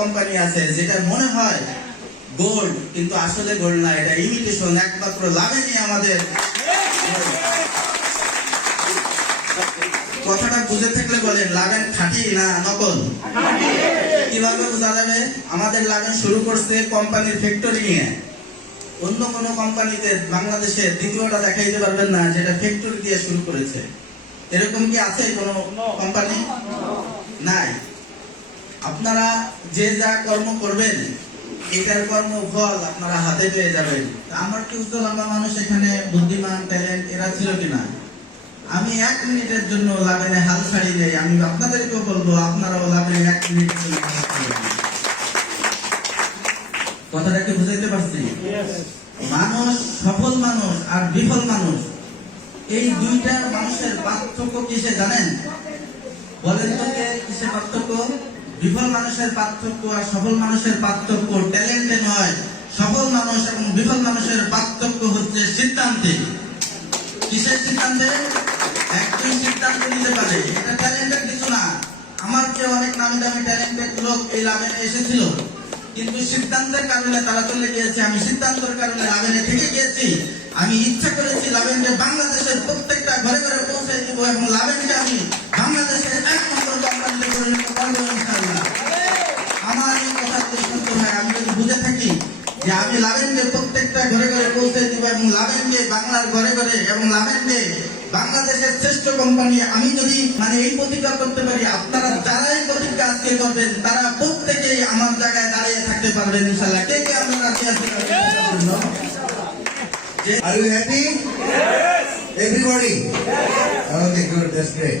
Company আছে যেটা মনে হয় গোল্ড, কিন্তু আসলে গোল্ড না, এটা ইমিটেশন। একমাত্র লাভেনই আমাদের। কথাটা বুঝে থাকলে বলেন, লাভেন খাঁটি না নকল? কিভাবে বোঝা যাবে? আমাদের লাভেন শুরু করছে কোম্পানির ফ্যাক্টরি নিয়ে। অন্য কোন কোম্পানিতে বাংলাদেশে দ্বিতীয়টা দেখাইতে পারবেন না যেটা ফ্যাক্টরি দিয়ে শুরু করেছে। এরকম কি আছে কোন কোম্পানি? নাই। আপনারা যে যা কর্ম করবেন এটার কর্মফল আপনারা হাতে পেয়ে যাবেন। আমার কি উজ্জ্বল লম্বা মানুষ এখানে বুদ্ধিমান, ট্যালেন্ট এরা ছিল কিনা? আমি 1 মিনিটের জন্য লাভেনে হাল ছাড়ি দেই। আমি আপনাদেরকেও বলবো আপনারাও লাভেনে 1 মিনিটের জন্য হাল ছাড়ি দেন। কথাটা কি বুঝাইতে পারছি? মানুষ, সফল মানুষ আর বিফল মানুষ, এই দুইটার মানুষের পার্থক্য কিসে জানেন? বলেন তো কে কিসে পার্থক্য? বিফল মানুষের পার্থক্য আর সফল মানুষের পার্থক্য ট্যালেন্টে নয়। সফল মানুষ এবং বিফল মানুষের পার্থক্য হচ্ছে সিদ্ধান্তে। কিসের সিদ্ধান্তে? একজন সিদ্ধান্ত নিতে পারে, এটা ট্যালেন্টের কিছু না। আমার চেয়ে অনেক নামি দামি ট্যালেন্টেড লোক এই লাভেনে এসেছিল, কিন্তু সিদ্ধান্তের কারণে তারা চলে গিয়েছে। আমি সিদ্ধান্তের কারণে লাভেনে থেকে গিয়েছি। আমি ইচ্ছা করেছি লাভেনকে বাংলাদেশের প্রত্যেকটা ঘরে ঘরে পৌঁছে দিব এবং লাভেনকে আমি বাংলাদেশের একমাত্র কোম্পানিতে পরিণত করবো ইনশাআল্লাহ। আমার এই কথা যদি সত্য হয়, আমি যদি বুঝে থাকি যে আমি লাভেনকে প্রত্যেকটা ঘরে ঘরে পৌঁছে দিব এবং লাভেনকে বাংলার ঘরে ঘরে এবং লাভেনকে বাংলাদেশের শ্রেষ্ঠ কোম্পানি, আমি যদি এই প্রতিজ্ঞা করতে পারি, আপনারা যারাই প্রতিজ্ঞা আজকে করবেন তারা প্রত্যেকেই আমার জায়গায় দাঁড়িয়ে থাকতে পারবেন ইনশাআল্লাহ। কে কে আমরা রাজি আছি? Are you happy? Yes. Everybody? Yes. Okay, good. That's great.